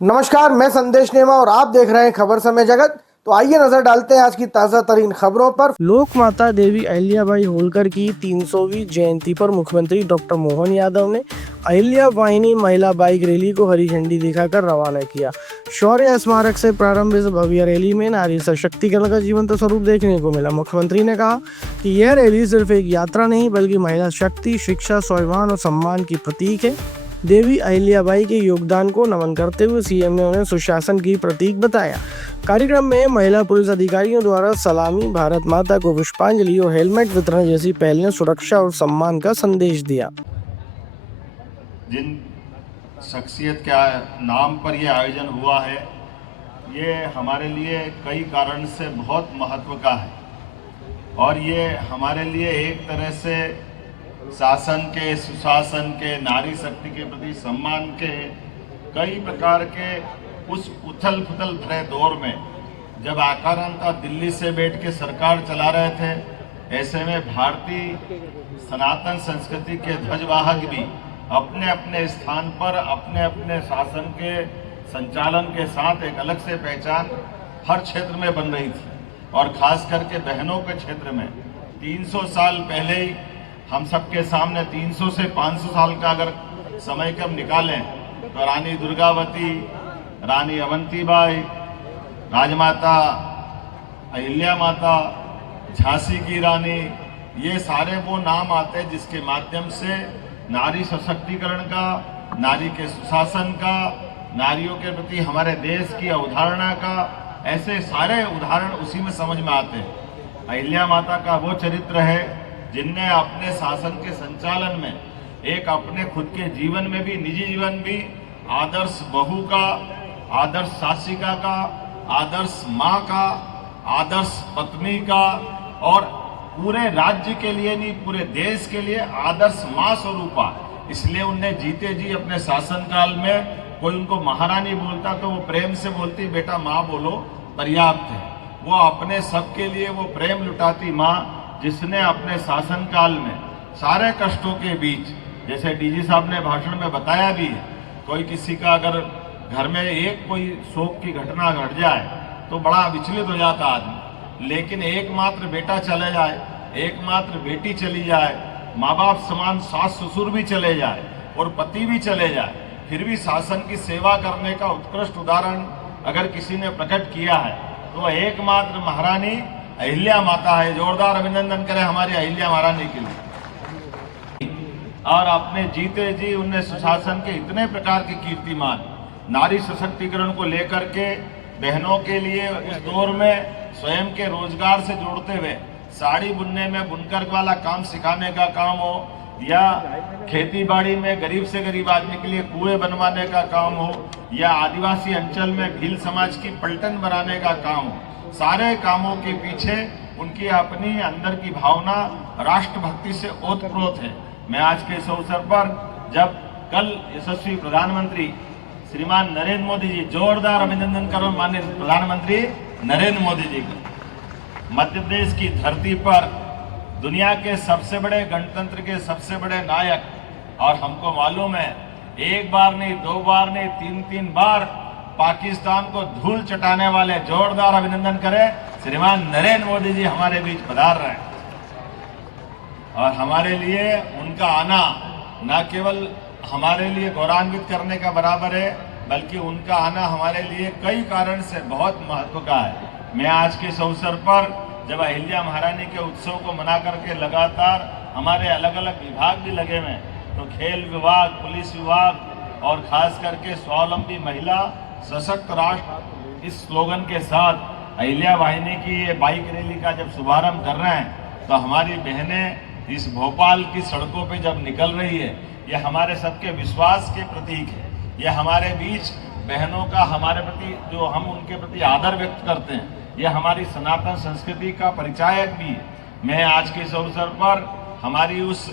नमस्कार, मैं संदेश नेमा और आप देख रहे हैं खबर समय जगत। तो आइए नजर डालते हैं आज की ताजा तरीन खबरों पर। लोक माता देवी अहिल्याबाई होलकर की 300वीं जयंती पर मुख्यमंत्री डॉक्टर मोहन यादव ने अहिल्या वाहिनी महिला बाइक रैली को हरी झंडी दिखाकर रवाना किया। शौर्य स्मारक से प्रारंभ इस भव्य रैली में नारी सशक्तिकरण का जीवंत स्वरूप देखने को मिला। मुख्यमंत्री ने कहा कि यह रैली सिर्फ एक यात्रा नहीं बल्कि महिला शक्ति, शिक्षा, स्वाभिमान और सम्मान की प्रतीक है। देवी अहिल्याबाई के योगदान को नमन करते हुए सीएम ने उन्हें सुशासन की प्रतीक बताया। कार्यक्रम में महिला पुलिस अधिकारियों द्वारा सलामी, भारत माता को पुष्पांजलि और हेलमेट वितरण जैसी पहल ने सुरक्षा और सम्मान का संदेश दिया। जिन शख्सियत के नाम पर यह आयोजन हुआ है, ये हमारे लिए कई कारण से बहुत महत्व का है और ये हमारे लिए एक तरह से शासन के, सुशासन के, नारी शक्ति के प्रति सम्मान के कई प्रकार के उस उथल पुथल भरे दौर में जब आकारांत दिल्ली से बैठ के सरकार चला रहे थे, ऐसे में भारतीय सनातन संस्कृति के ध्वजवाहक भी अपने अपने स्थान पर अपने अपने शासन के संचालन के साथ एक अलग से पहचान हर क्षेत्र में बन रही थी और खास करके बहनों के क्षेत्र में 300 साल पहले ही हम सबके सामने 300 से 500 साल का अगर समय कब निकालें तो रानी दुर्गावती, रानी अवंतीबाई, राजमाता अहिल्या माता, झांसी की रानी, ये सारे वो नाम आते हैं जिसके माध्यम से नारी सशक्तिकरण का, नारी के सुशासन का, नारियों के प्रति हमारे देश की अवधारणा का, ऐसे सारे उदाहरण उसी में समझ में आते हैं। अहिल्या माता का वो चरित्र है जिनने अपने शासन के संचालन में एक अपने खुद के जीवन में भी, निजी जीवन भी आदर्श बहू का, आदर्श शासिका का, आदर्श माँ का, आदर्श पत्नी का और पूरे राज्य के लिए नहीं पूरे देश के लिए आदर्श माँ स्वरूपा। इसलिए उनने जीते जी अपने शासन काल में कोई उनको महारानी बोलता तो वो प्रेम से बोलती बेटा माँ बोलो, पर्याप्त है। वो अपने सबके लिए वो प्रेम लुटाती माँ जिसने अपने शासन काल में सारे कष्टों के बीच, जैसे डीजी साहब ने भाषण में बताया भी है, कोई किसी का अगर घर में एक कोई शोक की घटना घट जाए तो बड़ा विचलित हो जाता आदमी, लेकिन एकमात्र बेटा चले जाए, एकमात्र बेटी चली जाए, माँ बाप समान सास ससुर भी चले जाए और पति भी चले जाए, फिर भी शासन की सेवा करने का उत्कृष्ट उदाहरण अगर किसी ने प्रकट किया है तो एकमात्र महारानी अहिल्या माता है। जोरदार अभिनंदन करें हमारी अहिल्या महारानी के लिए। और अपने जीते जी उनने सुशासन के इतने प्रकार के कीर्तिमान, नारी सशक्तिकरण को लेकर के बहनों के लिए उस दौर में स्वयं के रोजगार से जोड़ते हुए साड़ी बुनने में बुनकर वाला काम सिखाने का काम हो या खेती बाड़ी में गरीब से गरीब आदमी के लिए कुएं बनवाने का काम हो या आदिवासी अंचल में भील समाज की पलटन बनाने का काम हो, सारे कामों के पीछे उनकी अपनी अंदर की भावना राष्ट्रभक्ति से ओतप्रोत है। मैं आज के इस अवसर पर जब कल यशस्वी प्रधानमंत्री श्रीमान नरेंद्र मोदी जी, जोरदार अभिनंदन करो माननीय प्रधानमंत्री नरेंद्र मोदी जी को, मध्य प्रदेश की धरती पर दुनिया के सबसे बड़े गणतंत्र के सबसे बड़े नायक, और हमको मालूम है एक बार नहीं, दो बार नहीं, तीन बार पाकिस्तान को धूल चटाने वाले, जोरदार अभिनंदन करें, श्रीमान नरेंद्र मोदी जी हमारे बीच पधार रहे हैं। और हमारे लिए उनका आना न केवल हमारे लिए गौरवान्वित करने का बराबर है, बल्कि उनका आना हमारे लिए कई कारण से बहुत महत्व का है। मैं आज के इस अवसर पर जब अहिल्या महारानी के उत्सव को मना करके लगातार हमारे अलग अलग विभाग भी लगे हुए हैं, तो खेल विभाग, पुलिस विभाग और खास करके स्वावलंबी महिला सशक्त राष्ट्र इस स्लोगन के साथ अहिल्या वाहिनी की ये बाइक रैली का जब शुभारंभ कर रहे हैं, तो हमारी बहनें इस भोपाल की सड़कों पे जब निकल रही है, ये हमारे सबके विश्वास के प्रतीक है। ये हमारे बीच बहनों का हमारे प्रति जो हम उनके प्रति आदर व्यक्त करते हैं, ये हमारी सनातन संस्कृति का परिचायक भी है। मैं आज के इस अवसर पर हमारी उस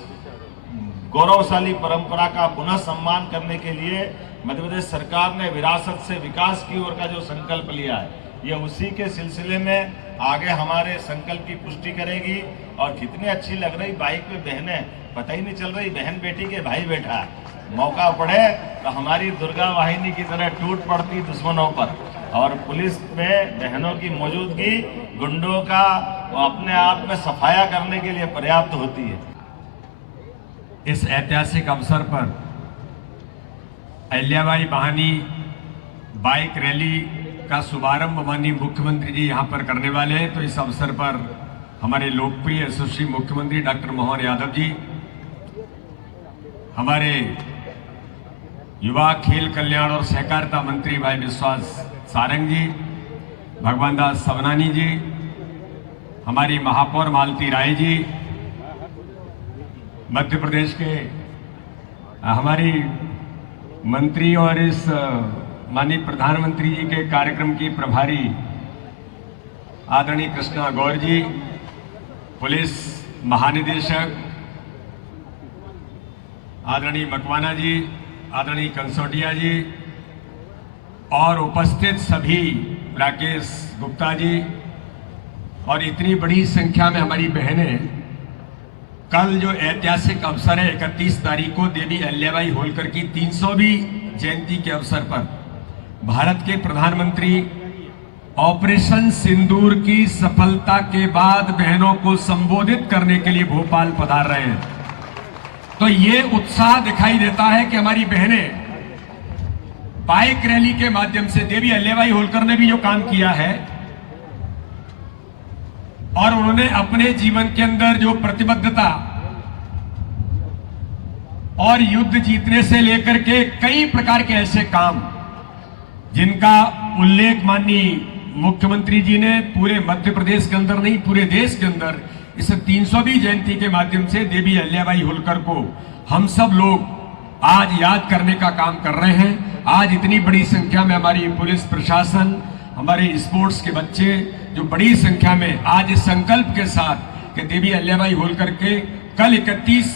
गौरवशाली परंपरा का पुनः सम्मान करने के लिए मध्य प्रदेश सरकार ने विरासत से विकास की ओर का जो संकल्प लिया है, ये उसी के सिलसिले में आगे हमारे संकल्प की पुष्टि करेगी और कितनी अच्छी लग रही बाइक पे बहनें, पता ही नहीं चल रही बहन बेटी के भाई बैठा है। मौका पड़े तो हमारी दुर्गा वाहिनी की तरह टूट पड़ती दुश्मनों पर। और पुलिस में बहनों की मौजूदगी गुंडों का अपने आप में सफाया करने के लिए पर्याप्त होती है। इस ऐतिहासिक अवसर पर अहिल्याबाई बहानी बाइक रैली का शुभारंभ माननीय मुख्यमंत्री जी यहाँ पर करने वाले हैं। तो इस अवसर पर हमारे लोकप्रिय यशस्वी मुख्यमंत्री डॉक्टर मोहन यादव जी, हमारे युवा खेल कल्याण और सहकारिता मंत्री भाई विश्वास सारंग जी, भगवान दास सवनानी जी, हमारी महापौर मालती राय जी, मध्य प्रदेश के हमारी मंत्री और इस माननीय प्रधानमंत्री जी के कार्यक्रम की प्रभारी आदरणीय कृष्णा गौर जी, पुलिस महानिदेशक आदरणीय मकवाना जी, आदरणीय कंसोटिया जी और उपस्थित सभी राकेश गुप्ता जी और इतनी बड़ी संख्या में हमारी बहनें, कल जो ऐतिहासिक अवसर है 31 तारीख को देवी अहिल्याबाई होलकर की 300वीं जयंती के अवसर पर भारत के प्रधानमंत्री ऑपरेशन सिंदूर की सफलता के बाद बहनों को संबोधित करने के लिए भोपाल पधार रहे हैं। तो ये उत्साह दिखाई देता है कि हमारी बहनें बाइक रैली के माध्यम से, देवी अहिल्याबाई होलकर ने भी जो काम किया है और उन्होंने अपने जीवन के अंदर जो प्रतिबद्धता और युद्ध जीतने से लेकर के कई प्रकार के ऐसे काम जिनका उल्लेख माननीय मुख्यमंत्री जी ने पूरे मध्य प्रदेश के अंदर नहीं पूरे देश के अंदर इस 300वीं जयंती के माध्यम से देवी अहिल्याबाई होलकर को हम सब लोग आज याद करने का काम कर रहे हैं। आज इतनी बड़ी संख्या में हमारी पुलिस प्रशासन, हमारे स्पोर्ट्स के बच्चे जो बड़ी संख्या में आज इस संकल्प के साथ कि देवी अहिल्याबाई होलकर के कल 31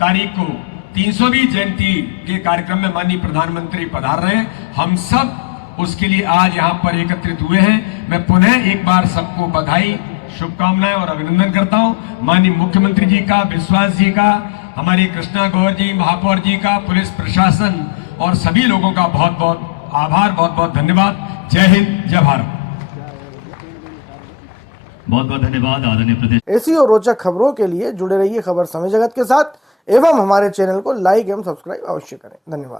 तारीख को 300वीं जयंती के कार्यक्रम में माननीय प्रधानमंत्री पधार रहे हैं, हम सब उसके लिए आज यहाँ पर एकत्रित हुए हैं। मैं पुनः एक बार सबको बधाई, शुभकामनाएं और अभिनंदन करता हूँ। माननीय मुख्यमंत्री जी का, विश्वास जी का, हमारी कृष्णा गौर जी, महापौर जी का, पुलिस प्रशासन और सभी लोगों का बहुत बहुत आभार, बहुत बहुत धन्यवाद। जय हिंद, जय भारत। बहुत बहुत धन्यवाद आदरणीय प्रदेश। ऐसी और रोचक खबरों के लिए जुड़े रहिए खबर समय जगत के साथ एवं हमारे चैनल को लाइक एवं सब्सक्राइब अवश्य करें। धन्यवाद।